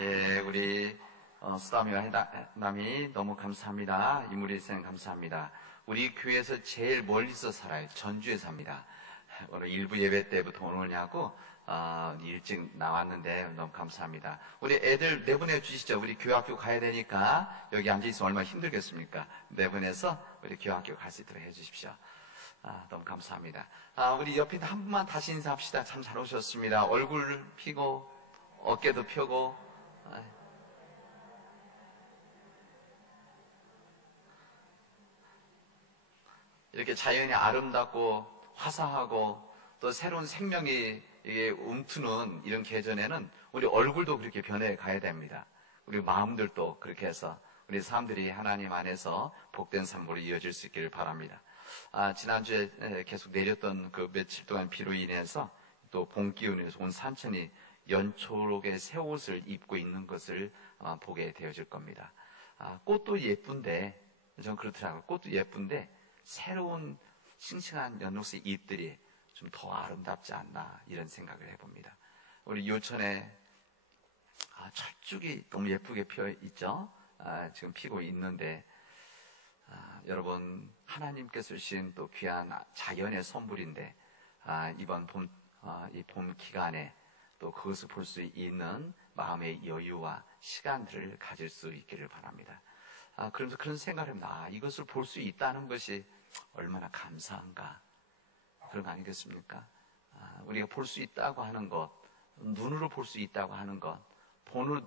예, 우리 수다미와 해남이 너무 감사합니다. 이무리 쌤 감사합니다. 우리 교회에서 제일 멀리서 살아요. 전주에 삽니다. 오늘 일부 예배 때부터 오느냐고 일찍 나왔는데 너무 감사합니다. 우리 애들 내보내 주시죠. 우리 교학교 가야 되니까 여기 앉아있으면 얼마나 힘들겠습니까? 내보내서 우리 교학교 갈 수 있도록 해주십시오. 너무 감사합니다. 우리 옆에 한 분만 다시 인사합시다. 참 잘 오셨습니다. 얼굴 피고 어깨도 펴고 이렇게 자연이 아름답고 화사하고 또 새로운 생명이 움트는 이런 계절에는 우리 얼굴도 그렇게 변해 가야 됩니다. 우리 마음들도 그렇게 해서 우리 사람들이 하나님 안에서 복된 삶으로 이어질 수 있기를 바랍니다. 지난주에 계속 내렸던 그 며칠 동안 비로 인해서 또 봄 기운에서 온 산천이 연초록의 새 옷을 입고 있는 것을 보게 되어질 겁니다. 꽃도 예쁜데, 전 그렇더라고요. 꽃도 예쁜데 새로운 싱싱한 연록색 잎들이 좀 더 아름답지 않나 이런 생각을 해봅니다. 우리 요천에 철쭉이 너무 예쁘게 피어 있죠. 지금 피고 있는데 여러분 하나님께서 주신 또 귀한 자연의 선물인데 이번 이 봄 기간에 또 그것을 볼 수 있는 마음의 여유와 시간들을 가질 수 있기를 바랍니다. 그러면서 그런 생각을 합니다. 이것을 볼 수 있다는 것이 얼마나 감사한가 그런 거 아니겠습니까? 우리가 볼 수 있다고 하는 것, 눈으로 볼 수 있다고 하는 것,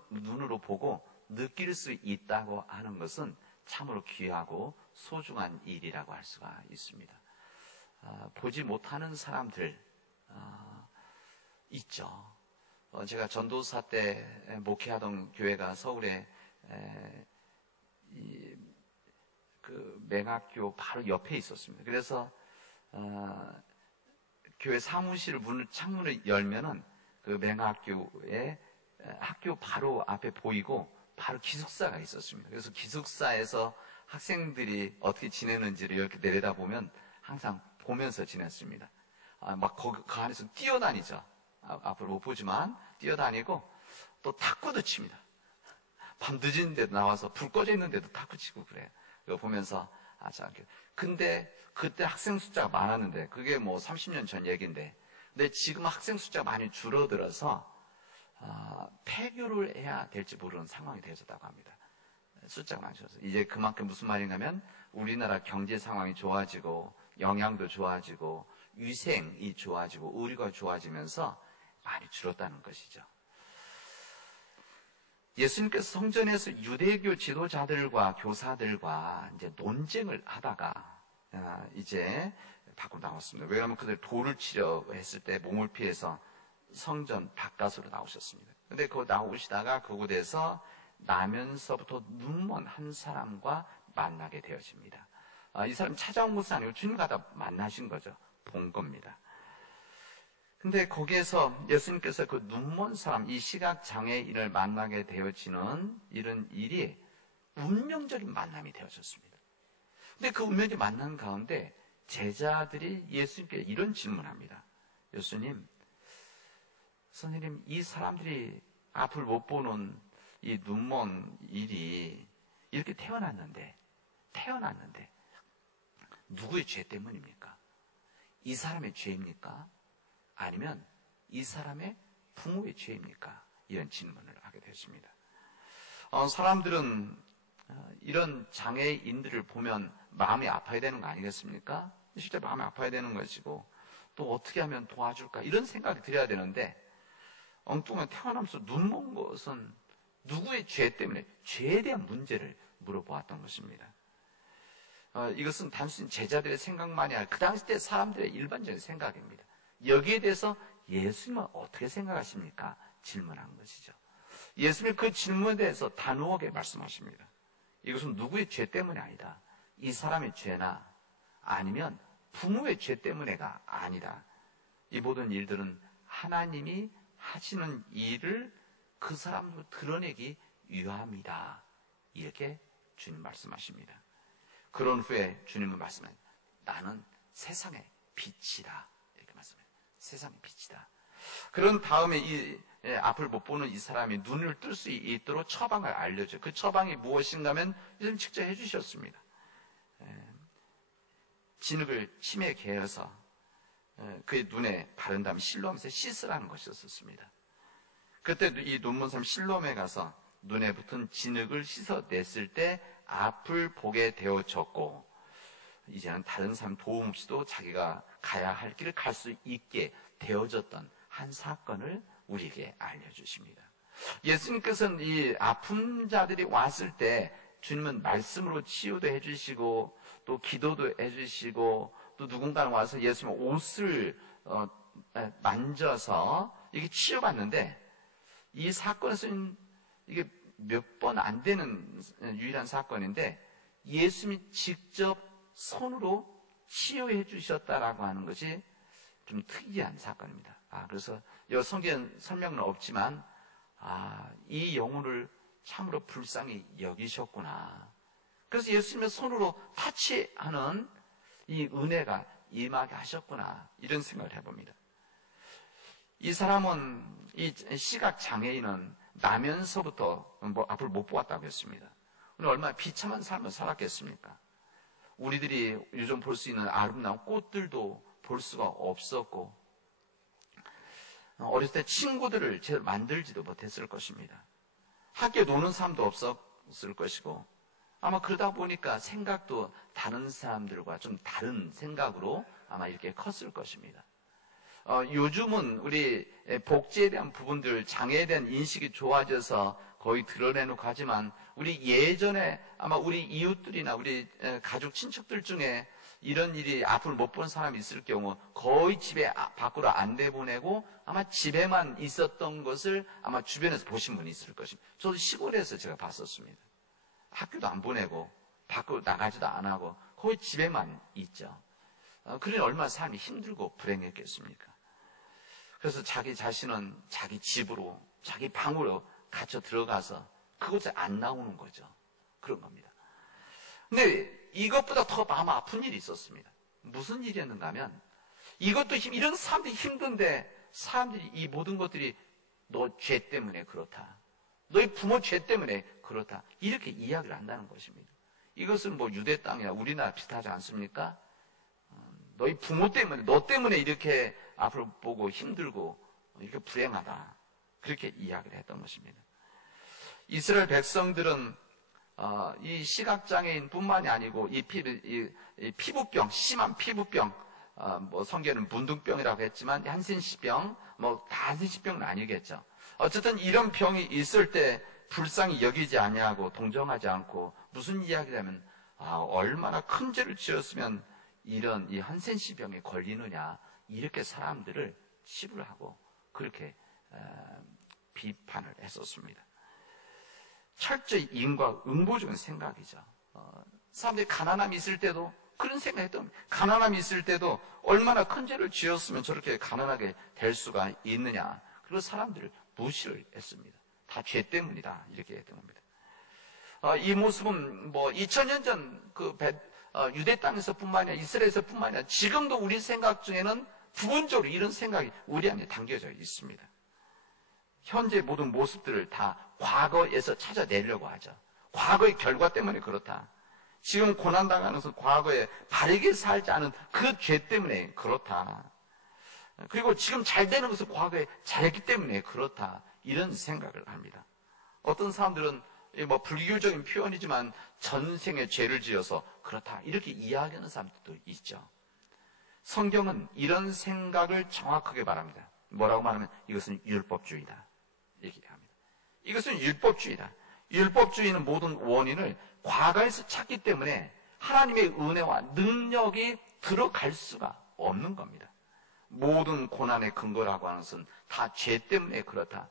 눈으로 보고 느낄 수 있다고 하는 것은 참으로 귀하고 소중한 일이라고 할 수가 있습니다. 보지 못하는 사람들 있죠. 제가 전도사 때 목회하던 교회가 서울에 그 맹학교 바로 옆에 있었습니다. 그래서 교회 사무실 창문을 열면은 그 맹학교에 학교 바로 앞에 보이고 바로 기숙사가 있었습니다. 그래서 기숙사에서 학생들이 어떻게 지내는지를 이렇게 내려다보면 항상 보면서 지냈습니다. 막 그 안에서 뛰어다니죠. 앞으로 못 보지만 뛰어다니고 또 탁구도 칩니다. 밤 늦은데도 나와서 불 꺼져 있는데도 탁구 치고 그래요. 이거 보면서 근데 그때 학생 숫자가 많았는데 그게 뭐 30년 전 얘기인데 근데 지금 학생 숫자가 많이 줄어들어서 폐교를 해야 될지 모르는 상황이 되어졌다고 합니다. 숫자가 많이 줄어서 이제 그만큼 무슨 말인가면 우리나라 경제 상황이 좋아지고 영양도 좋아지고 위생이 좋아지고 의료가 좋아지면서 많이 줄었다는 것이죠. 예수님께서 성전에서 유대교 지도자들과 교사들과 이제 논쟁을 하다가 이제 밖으로 나왔습니다. 왜냐하면 그들 돌을 치려 했을 때 몸을 피해서 성전 바깥으로 나오셨습니다. 근데 그거 나오시다가 그곳에서 나면서부터 눈먼 한 사람과 만나게 되어집니다. 이 사람 찾아온 것은 아니고 주님 가다 만나신 거죠. 본 겁니다. 근데 거기에서 예수님께서 그 눈먼 사람, 이 시각장애인을 만나게 되어지는 이런 일이 운명적인 만남이 되어졌습니다. 근데 그 운명적인 만남 가운데 제자들이 예수님께 이런 질문을 합니다. 예수님, 선생님, 이 사람들이 앞을 못 보는 이 눈먼 일이 이렇게 태어났는데 누구의 죄 때문입니까? 이 사람의 죄입니까? 아니면 이 사람의 부모의 죄입니까? 이런 질문을 하게 됐습니다. 사람들은 이런 장애인들을 보면 마음이 아파야 되는 거 아니겠습니까? 실제 마음이 아파야 되는 것이고 또 어떻게 하면 도와줄까? 이런 생각이 들어야 되는데 엉뚱한 태어나면서 눈먼 것은 누구의 죄 때문에 죄에 대한 문제를 물어보았던 것입니다. 이것은 단순히 제자들의 생각만이 아니라 그 당시 때 사람들의 일반적인 생각입니다. 여기에 대해서 예수님은 어떻게 생각하십니까? 질문한 것이죠. 예수님이 그 질문에 대해서 단호하게 말씀하십니다. 이것은 누구의 죄 때문이 아니다. 이 사람의 죄나 아니면 부모의 죄 때문에가 아니다. 이 모든 일들은 하나님이 하시는 일을 그 사람으로 드러내기 위함이다. 이렇게 주님 말씀하십니다. 그런 후에 주님은 말씀합니다. 나는 세상의 빛이다. 이렇게 말씀해요. 세상의 빛이다. 그런 다음에 이 앞을 못 보는 이 사람이 눈을 뜰 수 있도록 처방을 알려줘요. 그 처방이 무엇인가 하면 예수님 직접 해주셨습니다. 진흙을 침에 개어서 그의 눈에 바른 다음에 실로암에서 씻으라는 것이었습니다. 그때 이 논문 사람 실로암에 가서 눈에 붙은 진흙을 씻어냈을 때 앞을 보게 되어졌고, 이제는 다른 사람 도움 없이도 자기가 가야 할 길을 갈 수 있게 되어졌던 한 사건을 우리에게 알려주십니다. 예수님께서는 이 아픈 자들이 왔을 때 주님은 말씀으로 치유도 해주시고 또 기도도 해주시고, 또 누군가는 와서 예수님 옷을 만져서 이게 치유받는데, 이 사건에서는 이게 몇 번 안 되는 유일한 사건인데 예수님이 직접 손으로 치유해 주셨다라고 하는 것이 좀 특이한 사건입니다. 그래서 이 성경 설명은 없지만 이 영혼을 참으로 불쌍히 여기셨구나. 그래서 예수님의 손으로 타치하는 이 은혜가 임하게 하셨구나, 이런 생각을 해봅니다. 이 사람은, 이 시각 장애인은 나면서부터 앞을 못 보았다고 했습니다. 얼마나 비참한 삶을 살았겠습니까? 우리들이 요즘 볼 수 있는 아름다운 꽃들도 볼 수가 없었고, 어렸을 때 친구들을 제대로 만들지도 못했을 것입니다. 학교에 노는 사람도 없었을 것이고, 아마 그러다 보니까 생각도 다른 사람들과 좀 다른 생각으로 아마 이렇게 컸을 것입니다. 요즘은 우리 복지에 대한 부분들, 장애에 대한 인식이 좋아져서 거의 드러내놓고 하지만, 우리 예전에 아마 우리 이웃들이나 우리 가족 친척들 중에 이런 일이 앞을 못 본 사람이 있을 경우 거의 집에 밖으로 안 내보내고 아마 집에만 있었던 것을 아마 주변에서 보신 분이 있을 것입니다. 저도 시골에서 제가 봤었습니다. 학교도 안 보내고 밖으로 나가지도 안 하고 거의 집에만 있죠. 그러니 얼마나 삶이 힘들고 불행했겠습니까? 그래서 자기 자신은 자기 집으로, 자기 방으로 갇혀 들어가서 그곳에 안 나오는 거죠. 그런 겁니다. 근데 이것보다 더 마음 아픈 일이 있었습니다. 무슨 일이었는가 하면, 이것도 이런 사람들이 힘든데 사람들이 이 모든 것들이 너 죄 때문에 그렇다, 너희 부모 죄 때문에 그렇다, 이렇게 이야기를 한다는 것입니다. 이것은 뭐 유대 땅이나 우리나라 비슷하지 않습니까? 너희 부모 때문에, 너 때문에 이렇게 앞으로 보고 힘들고 이렇게 불행하다, 그렇게 이야기를 했던 것입니다. 이스라엘 백성들은 이 시각장애인 뿐만이 아니고 이 피부병, 심한 피부병, 뭐 성경에는 문둥병이라고 했지만 한센시병, 뭐 다 한센시병은 아니겠죠. 어쨌든 이런 병이 있을 때 불쌍히 여기지 아니하고 동정하지 않고, 무슨 이야기냐면 얼마나 큰 죄를 지었으면 이런 이 한센시병에 걸리느냐, 이렇게 사람들을 치부를 하고 그렇게 비판을 했었습니다. 철저히 인과응보적인 생각이죠. 사람들이 가난함이 있을 때도 그런 생각했던 겁니다. 가난함이 있을 때도 얼마나 큰 죄를 지었으면 저렇게 가난하게 될 수가 있느냐. 그리고 사람들을 무시를 했습니다. 다 죄 때문이다, 이렇게 했던 겁니다. 이 모습은 뭐 2000년 전 유대 땅에서뿐만 아니라 이스라엘에서뿐만 아니라 지금도 우리 생각 중에는 부분적으로 이런 생각이 우리 안에 담겨져 있습니다. 현재 모든 모습들을 다 과거에서 찾아내려고 하죠. 과거의 결과 때문에 그렇다. 지금 고난당하는 것은 과거에 바르게 살지 않은 그 죄 때문에 그렇다. 그리고 지금 잘 되는 것은 과거에 잘했기 때문에 그렇다. 이런 생각을 합니다. 어떤 사람들은 뭐 불교적인 표현이지만 전생에 죄를 지어서 그렇다, 이렇게 이야기하는 사람들도 있죠. 성경은 이런 생각을 정확하게 말합니다. 뭐라고 말하면 이것은 율법주의다, 얘기합니다. 이것은 율법주의다. 율법주의는 모든 원인을 과거에서 찾기 때문에 하나님의 은혜와 능력이 들어갈 수가 없는 겁니다. 모든 고난의 근거라고 하는 것은 다 죄 때문에 그렇다.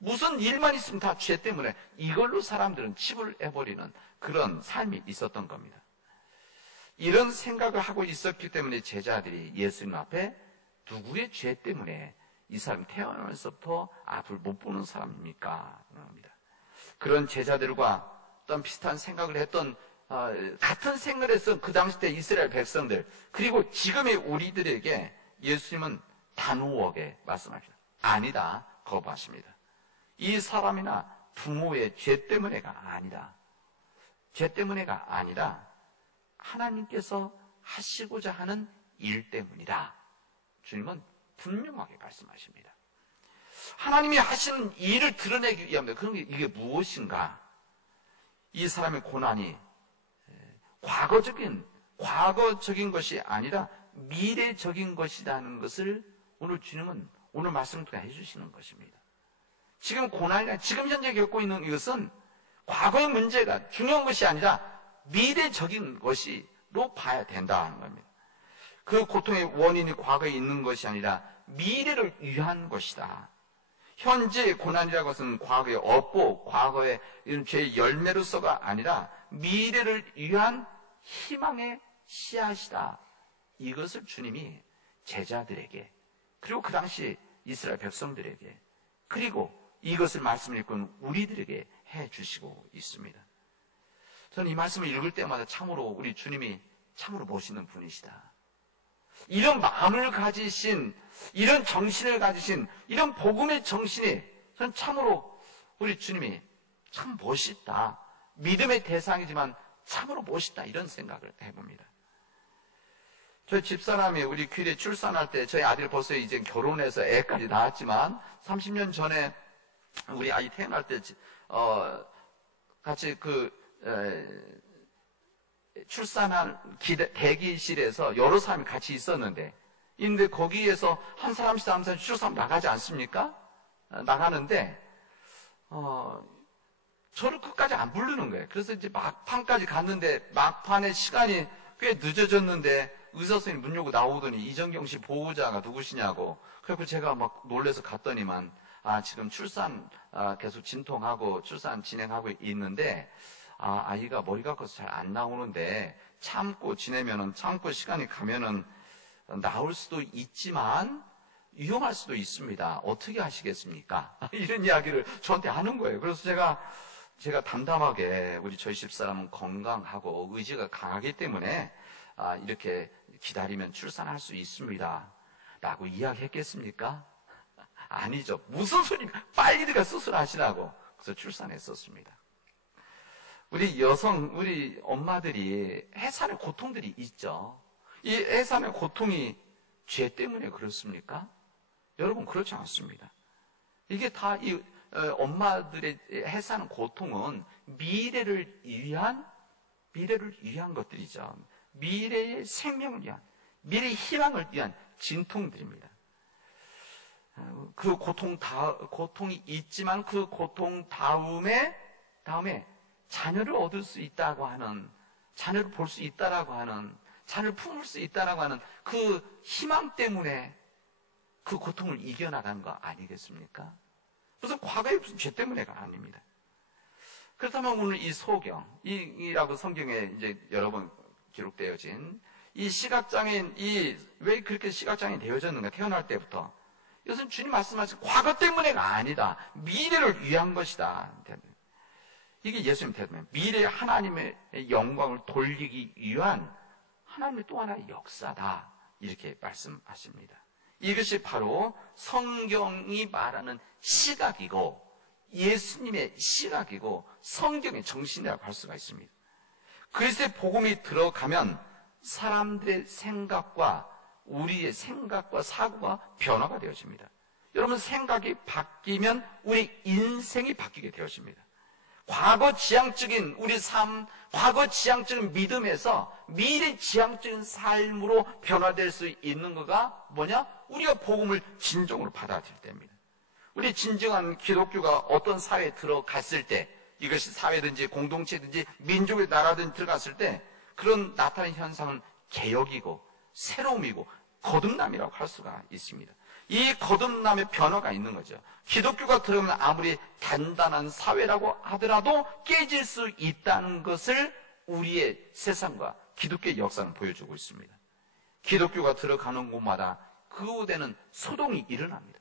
무슨 일만 있으면 다 죄 때문에, 이걸로 사람들은 치부를 해버리는 그런 삶이 있었던 겁니다. 이런 생각을 하고 있었기 때문에 제자들이 예수님 앞에 누구의 죄 때문에 이 사람 태어나면서부터 앞을 못 보는 사람입니까? 합니다. 그런 제자들과 어떤 비슷한 생각을 했던, 같은 생각을 했던 그 당시 때 이스라엘 백성들, 그리고 지금의 우리들에게 예수님은 단호하게 말씀하십니다. 아니다 거부하십니다. 이 사람이나 부모의 죄 때문에가 아니다. 죄 때문에가 아니라 하나님께서 하시고자 하는 일 때문이다. 주님은 분명하게 말씀하십니다. 하나님이 하시는 일을 드러내기 위함이다. 그런 게 이게 무엇인가? 이 사람의 고난이 과거적인 것이 아니라 미래적인 것이라는 것을 오늘 주님은 오늘 말씀을 통해 해주시는 것입니다. 지금 고난이나 지금 현재 겪고 있는 이것은 과거의 문제가 중요한 것이 아니라 미래적인 것으로 봐야 된다는 겁니다. 그 고통의 원인이 과거에 있는 것이 아니라 미래를 위한 것이다. 현재의 고난이라는 것은 과거의 업보, 과거의 이런 죄의 열매로서가 아니라 미래를 위한 희망의 씨앗이다. 이것을 주님이 제자들에게, 그리고 그 당시 이스라엘 백성들에게, 그리고 이것을 말씀을 읽고는 우리들에게 해주시고 있습니다. 저는 이 말씀을 읽을 때마다 참으로 우리 주님이 참으로 멋있는 분이시다. 이런 마음을 가지신, 이런 정신을 가지신, 이런 복음의 정신이 저는 참으로 우리 주님이 참 멋있다. 믿음의 대상이지만 참으로 멋있다. 이런 생각을 해봅니다. 저희 집사람이 우리 퀴리에 출산할 때 저희 아들 벌써 이제 결혼해서 애까지 낳았지만 30년 전에 우리 아이 태어날 때 같이 출산한 대기실에서 여러 사람이 같이 있었는데, 근데 거기에서 한 사람씩 출산 나가지 않습니까? 나가는데 저를 끝까지 안 부르는 거예요. 그래서 이제 막판까지 갔는데 막판에 시간이 꽤 늦어졌는데 의사 선생님 문 열고 나오더니 이정경 씨 보호자가 누구시냐고. 그래서 제가 막 놀래서 갔더니만 지금 출산 계속 진통하고 출산 진행하고 있는데 아이가 머리가 커서 잘 안 나오는데 참고 지내면은, 참고 시간이 가면은 나올 수도 있지만 위험할 수도 있습니다. 어떻게 하시겠습니까? 이런 이야기를 저한테 하는 거예요. 그래서 제가 담담하게 우리 저희 집사람은 건강하고 의지가 강하기 때문에 이렇게 기다리면 출산할 수 있습니다. 라고 이야기했겠습니까? 아니죠. 무슨 소리가, 빨리 들어가 수술하시라고. 그래서 출산했었습니다. 우리 엄마들이 해산의 고통들이 있죠. 이 해산의 고통이 죄 때문에 그렇습니까? 여러분, 그렇지 않습니다. 이게 다 이 엄마들의 해산 고통은 미래를 위한 것들이죠. 미래의 생명을 위한, 미래의 희망을 위한 진통들입니다. 그 고통이 있지만 그 고통 다음에 자녀를 얻을 수 있다고 하는, 자녀를 볼 수 있다라고 하는, 자녀를 품을 수 있다라고 하는 그 희망 때문에 그 고통을 이겨나가는 거 아니겠습니까? 무슨 과거의 무슨 죄 때문에가 아닙니다. 그렇다면 오늘 이 소경이라고 성경에 이제 여러 번 기록되어진 이 시각장애인, 왜 그렇게 시각장애인 되어졌는가, 태어날 때부터. 이것은 주님 말씀하신 과거 때문에가 아니다. 미래를 위한 것이다. 이게 예수님 태도입니다. 미래의 하나님의 영광을 돌리기 위한 하나님의 또 하나의 역사다. 이렇게 말씀하십니다. 이것이 바로 성경이 말하는 시각이고, 예수님의 시각이고, 성경의 정신이라고 할 수가 있습니다. 그리스도의 복음이 들어가면 사람들의 생각과 우리의 생각과 사고가 변화가 되어집니다. 여러분, 생각이 바뀌면 우리 인생이 바뀌게 되어집니다. 과거 지향적인 우리 삶, 과거 지향적인 믿음에서 미래 지향적인 삶으로 변화될 수 있는 거가 뭐냐? 우리가 복음을 진정으로 받아들일 때입니다. 우리 진정한 기독교가 어떤 사회에 들어갔을 때, 이것이 사회든지 공동체든지 민족의 나라든지 들어갔을 때 그런 나타나는 현상은 개혁이고 새로움이고 거듭남이라고 할 수가 있습니다. 이 거듭남의 변화가 있는 거죠. 기독교가 들어오면 아무리 단단한 사회라고 하더라도 깨질 수 있다는 것을 우리의 세상과 기독교의 역사는 보여주고 있습니다. 기독교가 들어가는 곳마다 그곳에는 소동이 일어납니다.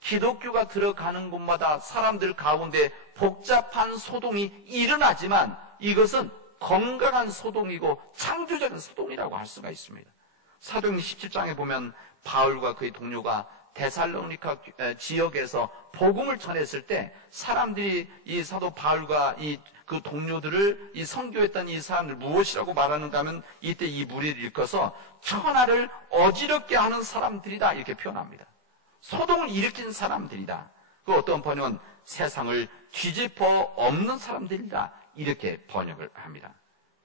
기독교가 들어가는 곳마다 사람들 가운데 복잡한 소동이 일어나지만 이것은 건강한 소동이고 창조적인 소동이라고 할 수가 있습니다. 사도행전 17장에 보면 바울과 그의 동료가 데살로니가 지역에서 복음을 전했을 때 사람들이 이 사도 바울과 그 동료들을 이 선교했던 이 사람들 무엇이라고 말하는가 하면 이때 이 무리를 일컬어서 천하를 어지럽게 하는 사람들이다 이렇게 표현합니다. 소동을 일으킨 사람들이다. 그 어떤 번역은 세상을 뒤집어 엎는 사람들이다 이렇게 번역을 합니다.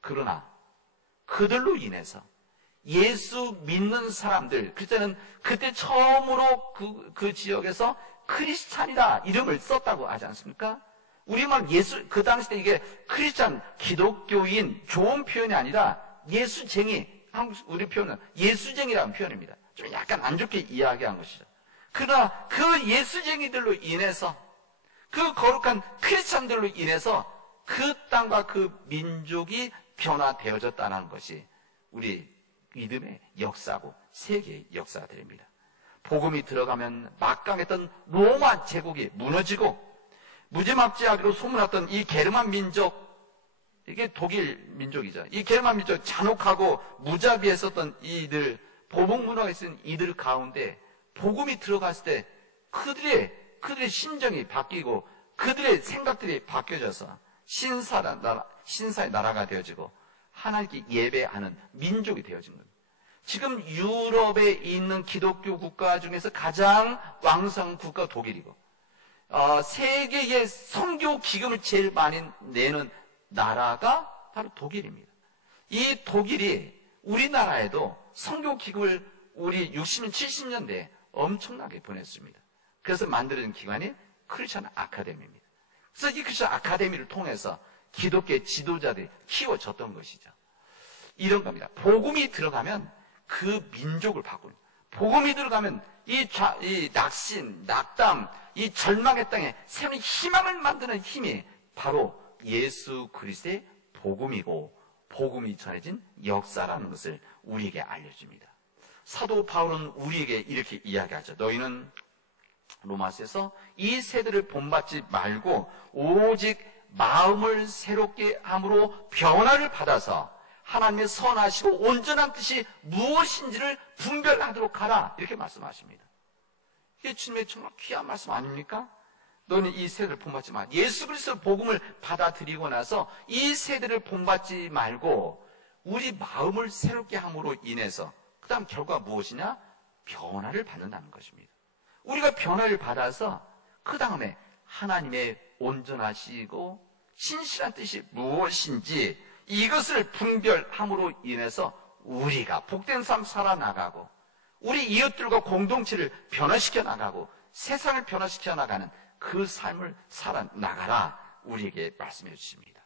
그러나 그들로 인해서 예수 믿는 사람들, 그때 처음으로 그 지역에서 크리스찬이다 이름을 썼다고 하지 않습니까? 우리말 그 당시 때 이게 크리스찬, 기독교인 좋은 표현이 아니라 예수쟁이, 우리 표현은 예수쟁이라는 표현입니다. 좀 약간 안 좋게 이야기한 것이죠. 그러나 그 예수쟁이들로 인해서, 그 거룩한 크리스찬들로 인해서 그 땅과 그 민족이 변화되어졌다는 것이 우리 믿음의 역사고 세계의 역사들입니다. 복음이 들어가면 막강했던 로마 제국이 무너지고 무지막지하기로 소문났던 이 게르만 민족, 이게 독일 민족이죠. 이 게르만 민족 잔혹하고 무자비했었던 이들, 보복 문화가 있는 이들 가운데 복음이 들어갔을 때 그들의 심정이 바뀌고 그들의 생각들이 바뀌어져서 신사의 나라가 되어지고 하나님께 예배하는 민족이 되어진 겁니다. 지금 유럽에 있는 기독교 국가 중에서 가장 왕성한 국가 독일이고 세계의 선교 기금을 제일 많이 내는 나라가 바로 독일입니다. 이 독일이 우리나라에도 선교 기금을 우리 60년, 70년대에 엄청나게 보냈습니다. 그래서 만들어진 기관이 크리스천 아카데미입니다. 그래서 이 크리스천 아카데미를 통해서 기독교의 지도자들이 키워졌던 것이죠. 이런 겁니다. 복음이 들어가면 그 민족을 바꾸는, 복음이 들어가면 이 낙심, 낙담, 이 절망의 땅에 새로운 희망을 만드는 힘이 바로 예수 그리스도의 복음이고 복음이 전해진 역사라는 것을 우리에게 알려줍니다. 사도 바울은 우리에게 이렇게 이야기하죠. 너희는 로마서에서 이 세대를 본받지 말고 오직 마음을 새롭게 함으로 변화를 받아서 하나님의 선하시고 온전한 뜻이 무엇인지를 분별하도록 하라 이렇게 말씀하십니다. 이게 주님의 정말 귀한 말씀 아닙니까? 너는 이 세대를 본받지 마. 예수 그리스도 복음을 받아들이고 나서 이 세대를 본받지 말고 우리 마음을 새롭게 함으로 인해서 그 다음 결과가 무엇이냐? 변화를 받는다는 것입니다. 우리가 변화를 받아서 그 다음에 하나님의 온전하시고 신실한 뜻이 무엇인지 이것을 분별함으로 인해서 우리가 복된 삶 살아나가고 우리 이웃들과 공동체를 변화시켜 나가고 세상을 변화시켜 나가는 그 삶을 살아나가라 우리에게 말씀해 주십니다.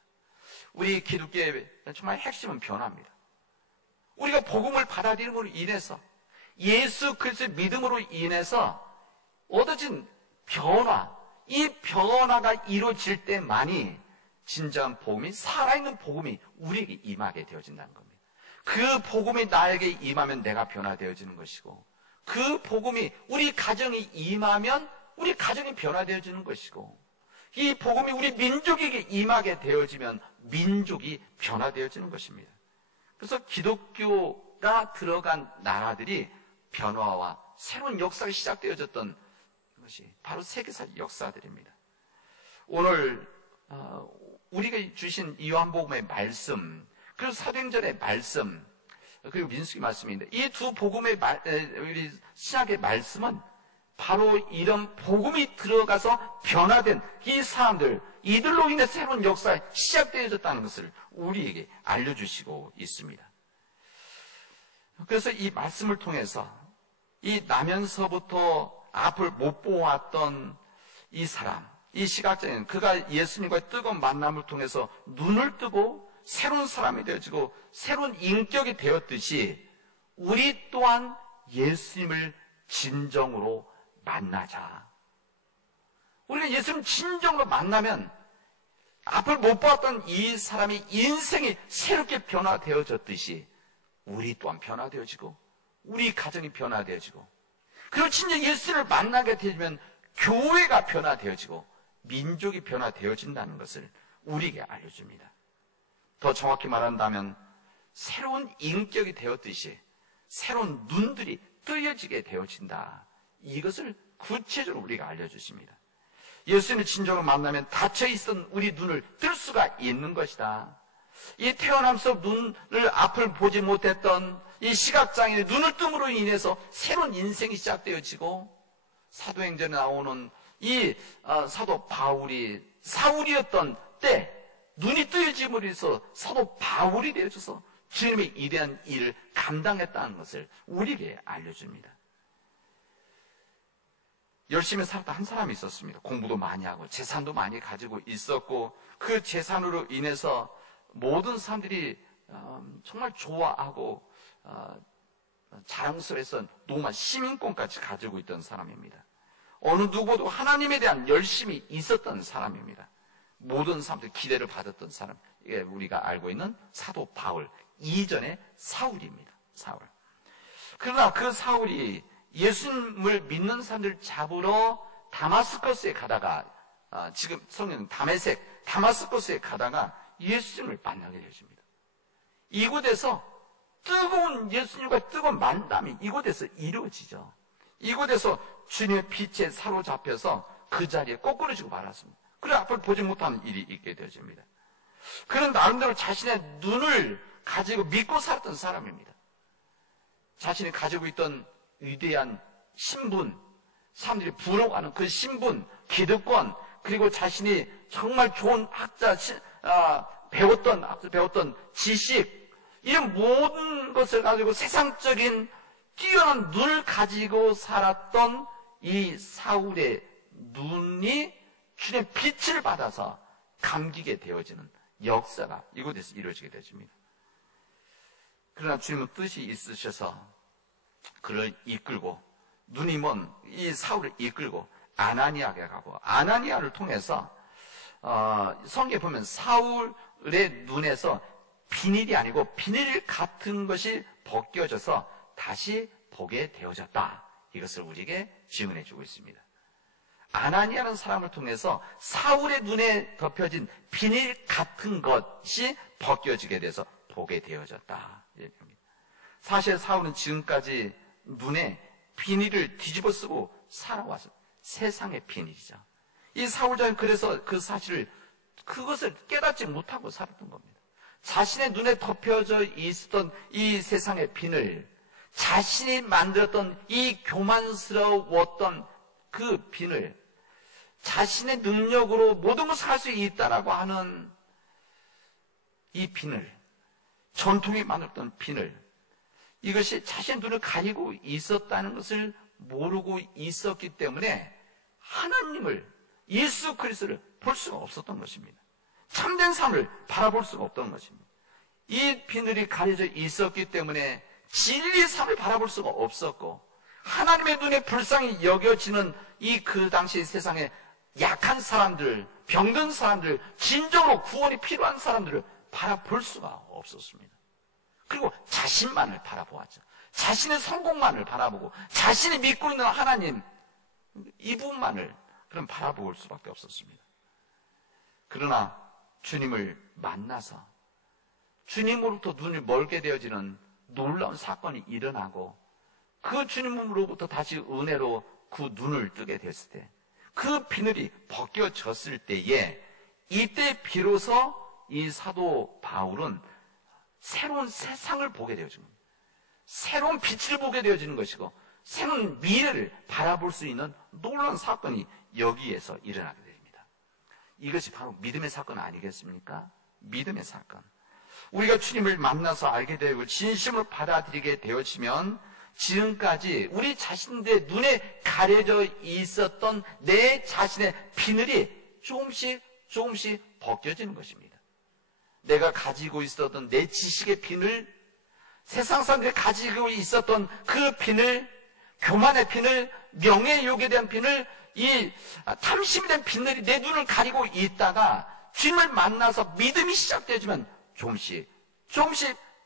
우리 기독교의 정말 핵심은 변화입니다. 우리가 복음을 받아들임으로 인해서 예수 그리스도의 믿음으로 인해서 얻어진 변화, 이 변화가 이루어질 때만이 진정한 복음이, 살아있는 복음이 우리에게 임하게 되어진다는 겁니다. 그 복음이 나에게 임하면 내가 변화되어지는 것이고 그 복음이 우리 가정에 임하면 우리 가정이 변화되어지는 것이고 이 복음이 우리 민족에게 임하게 되어지면 민족이 변화되어지는 것입니다. 그래서 기독교가 들어간 나라들이 변화와 새로운 역사가 시작되어졌던 것이 바로 세계사의 역사들입니다. 오늘 우리가 주신 이 요한복음의 말씀, 그리고 사도행전의 말씀, 그리고 민수기 말씀인데 이 두 복음의 우리 신약의 말씀은 바로 이런 복음이 들어가서 변화된 이 사람들, 이들로 인해 새로운 역사가 시작되어졌다는 것을 우리에게 알려주시고 있습니다. 그래서 이 말씀을 통해서 이 나면서부터 앞을 못 보았던 이 사람, 이 시각장애인, 그가 예수님과의 뜨거운 만남을 통해서 눈을 뜨고 새로운 사람이 되어지고 새로운 인격이 되었듯이 우리 또한 예수님을 진정으로 만나자. 우리가 예수님 진정으로 만나면 앞을 못 봤던 이 사람의 인생이 새롭게 변화되어졌듯이 우리 또한 변화되어지고 우리 가정이 변화되어지고 그리고 진짜 예수를 만나게 되면 교회가 변화되어지고 민족이 변화되어진다는 것을 우리에게 알려줍니다. 더 정확히 말한다면 새로운 인격이 되었듯이 새로운 눈들이 뜨여지게 되어진다. 이것을 구체적으로 우리가 알려주십니다. 예수님을 진정으로 만나면 닫혀있던 우리 눈을 뜰 수가 있는 것이다. 이 태어나면서 눈을 앞을 보지 못했던 이 시각장애의 눈을 뜸으로 인해서 새로운 인생이 시작되어지고, 사도행전에 나오는 이 사도 바울이 사울이었던 때 눈이 뜨여짐으로 해서 사도 바울이 되어져서 주님의 이대한 일을 감당했다는 것을 우리에게 알려줍니다. 열심히 살았던 한 사람이 있었습니다. 공부도 많이 하고 재산도 많이 가지고 있었고, 그 재산으로 인해서 모든 사람들이 정말 좋아하고 자랑스러워서 노만 시민권까지 가지고 있던 사람입니다. 어느 누구도 하나님에 대한 열심이 있었던 사람입니다. 모든 사람들이 기대를 받았던 사람, 이게 우리가 알고 있는 사도 바울, 이전의 사울입니다. 사울. 그러나 그 사울이 예수님을 믿는 사람들 잡으러 다마스커스에 가다가, 지금 성경 다마스커스에 가다가 예수님을 만나게 되십니다. 이곳에서 뜨거운 예수님과 뜨거운 만남이 이곳에서 이루어지죠. 이곳에서 주님의 빛에 사로잡혀서 그 자리에 꼬꾸라지고 말았습니다. 그래 앞을 보지 못하는 일이 있게 되어집니다. 그는 나름대로 자신의 눈을 가지고 믿고 살았던 사람입니다. 자신이 가지고 있던 위대한 신분, 사람들이 부러워하는 그 신분, 기득권, 그리고 자신이 정말 좋은 학자, 배웠던 지식, 이런 모든 것을 가지고 세상적인 뛰어난 눈을 가지고 살았던 이 사울의 눈이 주님의 빛을 받아서 감기게 되어지는 역사가 이곳에서 이루어지게 되어집니다. 그러나 주님은 뜻이 있으셔서 그를 이끌고, 눈이 먼 이 사울을 이끌고 아나니아에게 가고, 아나니아를 통해서 성경에 보면 사울의 눈에서 비닐이 아니고 비닐 같은 것이 벗겨져서 다시 보게 되어졌다. 이것을 우리에게 증언해 주고 있습니다. 아나니아라는 사람을 통해서 사울의 눈에 덮여진 비닐 같은 것이 벗겨지게 돼서 보게 되어졌다. 사실 사울은 지금까지 눈에 비닐을 뒤집어 쓰고 살아와서 세상의 비닐이죠. 이 사울자는 그래서 그 사실을, 그것을 깨닫지 못하고 살았던 겁니다. 자신의 눈에 덮여져 있었던 이 세상의 비늘, 자신이 만들었던 이 교만스러웠던 그 비늘, 자신의 능력으로 모든 것을 할 수 있다라고 하는 이 비늘, 전통이 만들었던 비늘, 이것이 자신의 눈을 가리고 있었다는 것을 모르고 있었기 때문에 하나님을, 예수 그리스도를 볼 수가 없었던 것입니다. 참된 삶을 바라볼 수가 없던 것입니다. 이 비늘이 가려져 있었기 때문에 진리의 삶을 바라볼 수가 없었고, 하나님의 눈에 불쌍히 여겨지는 이 그 당시 세상에 약한 사람들, 병든 사람들, 진정으로 구원이 필요한 사람들을 바라볼 수가 없었습니다. 그리고 자신만을 바라보았죠. 자신의 성공만을 바라보고 자신이 믿고 있는 하나님, 이 부분만을 그럼 바라볼 수밖에 없었습니다. 그러나 주님을 만나서 주님으로부터 눈이 멀게 되어지는 놀라운 사건이 일어나고, 그 주님으로부터 다시 은혜로 그 눈을 뜨게 됐을 때, 그 비늘이 벗겨졌을 때에, 이때 비로소 이 사도 바울은 새로운 세상을 보게 되어지는 겁니다. 새로운 빛을 보게 되어지는 것이고, 새로운 미래를 바라볼 수 있는 놀라운 사건이 여기에서 일어나게 됩니다. 이것이 바로 믿음의 사건 아니겠습니까? 믿음의 사건. 우리가 주님을 만나서 알게 되고 진심으로 받아들이게 되어지면, 지금까지 우리 자신들의 눈에 가려져 있었던 내 자신의 비늘이 조금씩 벗겨지는 것입니다. 내가 가지고 있었던 내 지식의 비늘, 세상 사람들이 가지고 있었던 그 비늘, 교만의 비늘, 명예의 욕에 대한 비늘, 이 탐심에 대한 비늘이 내 눈을 가리고 있다가 주님을 만나서 믿음이 시작되어지면 조금씩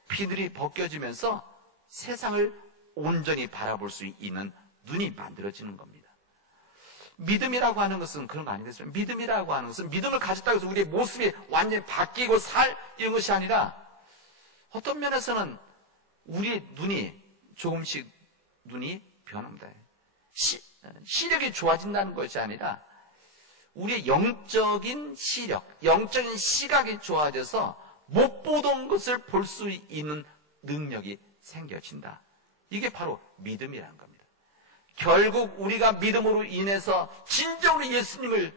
비늘이 벗겨지면서 세상을 온전히 바라볼 수 있는 눈이 만들어지는 겁니다. 믿음이라고 하는 것은 그런 거 아니겠습니까? 믿음이라고 하는 것은 믿음을 가졌다고 해서 우리의 모습이 완전히 바뀌고 이런 것이 아니라, 어떤 면에서는 우리의 눈이 조금씩 눈이 변합니다. 시력이 좋아진다는 것이 아니라 우리의 영적인 시력, 영적인 시각이 좋아져서 못 보던 것을 볼 수 있는 능력이 생겨진다. 이게 바로 믿음이라는 겁니다. 결국 우리가 믿음으로 인해서 진정으로 예수님을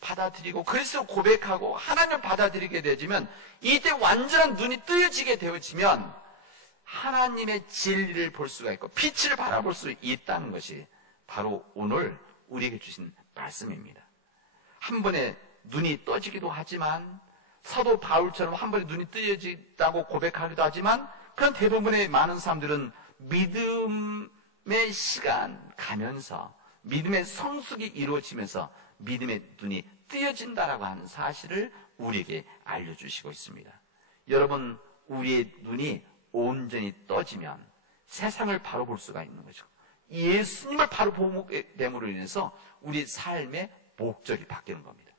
받아들이고 그리스도 고백하고 하나님을 받아들이게 되어지면 이때 완전한 눈이 뜨여지게 되어지면 하나님의 진리를 볼 수가 있고 빛을 바라볼 수 있다는 것이 바로 오늘 우리에게 주신 말씀입니다. 한 번에 눈이 떠지기도 하지만 사도 바울처럼 한 번에 눈이 뜨여진다고 고백하기도 하지만 그런 대부분의 많은 사람들은 믿음의 시간 가면서 믿음의 성숙이 이루어지면서 믿음의 눈이 뜨여진다라고 하는 사실을 우리에게 알려주시고 있습니다. 여러분, 우리의 눈이 온전히 떠지면 세상을 바로 볼 수가 있는 거죠. 예수님을 바로 보게 됨으로 인해서 우리 삶의 목적이 바뀌는 겁니다.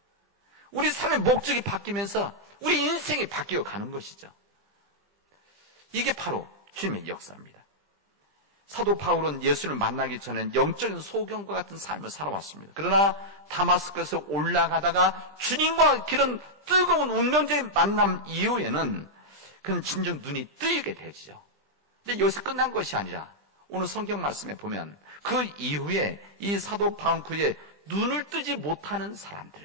우리 삶의 목적이 바뀌면서 우리 인생이 바뀌어 가는 것이죠. 이게 바로 주님의 역사입니다. 사도 바울은 예수를 만나기 전엔 영적인 소경과 같은 삶을 살아왔습니다. 그러나 다마스커스에서 올라가다가 주님과 그런 뜨거운 운명적인 만남 이후에는 그는 진정 눈이 뜨이게 되죠. 근데 여기서 끝난 것이 아니라 오늘 성경 말씀에 보면 그 이후에 이 사도 바울 그의 눈을 뜨지 못하는 사람들,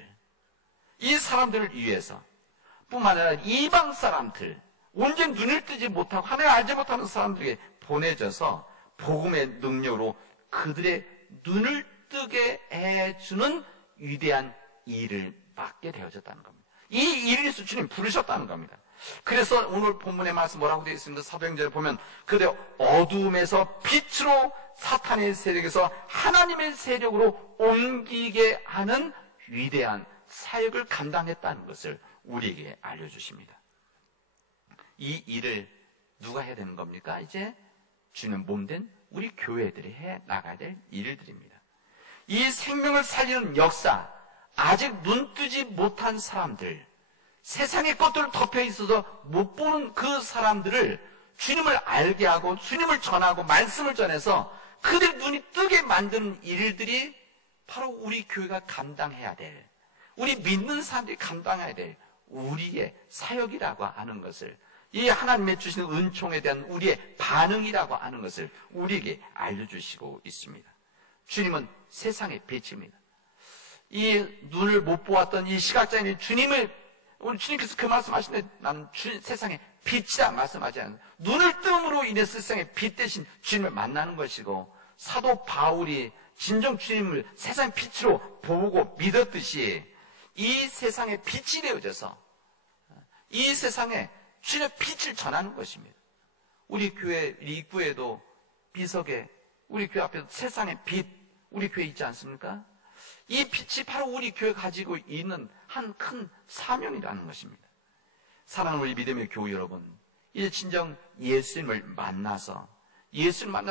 이 사람들을 위해서 뿐만 아니라 이방 사람들, 온전히 눈을 뜨지 못하고 하나님을 알지 못하는 사람들에게 보내져서 복음의 능력으로 그들의 눈을 뜨게 해주는 위대한 일을 맡게 되어졌다는 겁니다. 이 일을 위해서 주님 부르셨다는 겁니다. 그래서 오늘 본문의 말씀 뭐라고 되어 있습니다. 사도행전에 보면 그들 어둠에서 빛으로 사탄의 세력에서 하나님의 세력으로 옮기게 하는 위대한 사역을 감당했다는 것을 우리에게 알려주십니다. 이 일을 누가 해야 되는 겁니까? 이제 주는 몸된 우리 교회들이 해 나가야 될 일들입니다. 이 생명을 살리는 역사, 아직 눈 뜨지 못한 사람들, 세상의 것들을 덮여 있어서 못 보는 그 사람들을 주님을 알게 하고 주님을 전하고 말씀을 전해서 그들 눈이 뜨게 만드는 일들이 바로 우리 교회가 감당해야 될, 우리 믿는 사람들이 감당해야 될 우리의 사역이라고 하는 것을, 이 하나님의 주시는 은총에 대한 우리의 반응이라고 하는 것을 우리에게 알려주시고 있습니다. 주님은 세상의 빛입니다. 이 눈을 못 보았던 이 시각장애인 주님을, 오늘 주님께서 그 말씀하시는데 나는 세상의 빛이라 말씀하지 않아요. 눈을 뜸으로 인해 세상의 빛 대신 주님을 만나는 것이고, 사도 바울이 진정 주님을 세상의 빛으로 보고 믿었듯이 이 세상의 빛이 되어져서 이 세상에 주님의 빛을 전하는 것입니다. 우리 교회 입구에도 비석에 우리 교회 앞에도 세상의 빛, 우리 교회 있지 않습니까? 이 빛이 바로 우리 교회 가지고 있는 한 큰 사명이라는 것입니다. 사랑하는 우리 믿음의 교우 여러분, 이제 진정 예수님을 만나서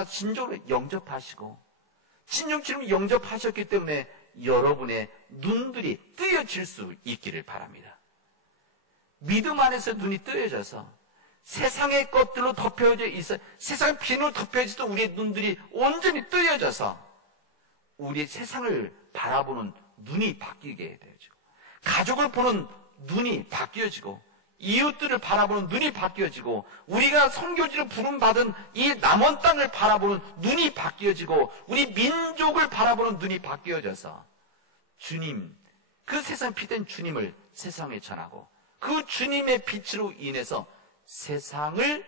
진정으로 영접하시고 진정 주님을 영접하셨기 때문에 여러분의 눈들이 뜨여질 수 있기를 바랍니다. 믿음 안에서 눈이 뜨여져서 세상의 것들로 덮여져 있어, 세상의 비누로 덮여져서 우리의 눈들이 온전히 뜨여져서 우리의 세상을 바라보는 눈이 바뀌게 되죠. 가족을 보는 눈이 바뀌어지고, 이웃들을 바라보는 눈이 바뀌어지고, 우리가 선교지를 부름받은 이 남원 땅을 바라보는 눈이 바뀌어지고, 우리 민족을 바라보는 눈이 바뀌어져서 주님, 그 세상 빛된 주님을 세상에 전하고, 그 주님의 빛으로 인해서 세상을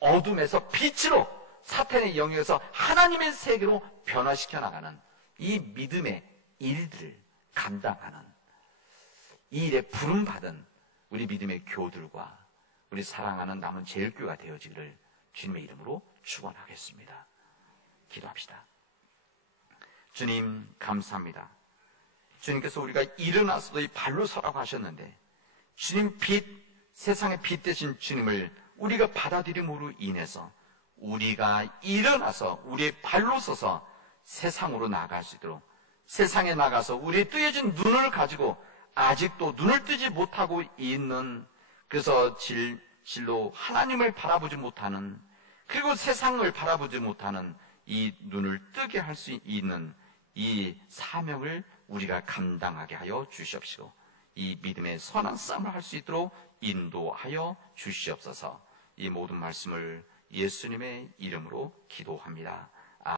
어둠에서 빛으로, 사탄의 영역에서 하나님의 세계로 변화시켜 나가는 이 믿음의 일들을 감당하는, 이 일에 부름받은 우리 믿음의 교우들과 우리 사랑하는 남은 제일교회가 되어지기를 주님의 이름으로 축원하겠습니다. 기도합시다. 주님 감사합니다. 주님께서 우리가 일어나서도 이 발로 서라고 하셨는데, 주님 빛, 세상의 빛 되신 주님을 우리가 받아들임으로 인해서 우리가 일어나서 우리의 발로 서서 세상으로 나아갈 수 있도록, 세상에 나가서 우리의 뜨여진 눈을 가지고 아직도 눈을 뜨지 못하고 있는, 그래서 진로 하나님을 바라보지 못하는, 그리고 세상을 바라보지 못하는 이 눈을 뜨게 할 수 있는 이 사명을 우리가 감당하게 하여 주시옵시고 이 믿음의 선한 싸움을 할 수 있도록 인도하여 주시옵소서. 이 모든 말씀을 예수님의 이름으로 기도합니다.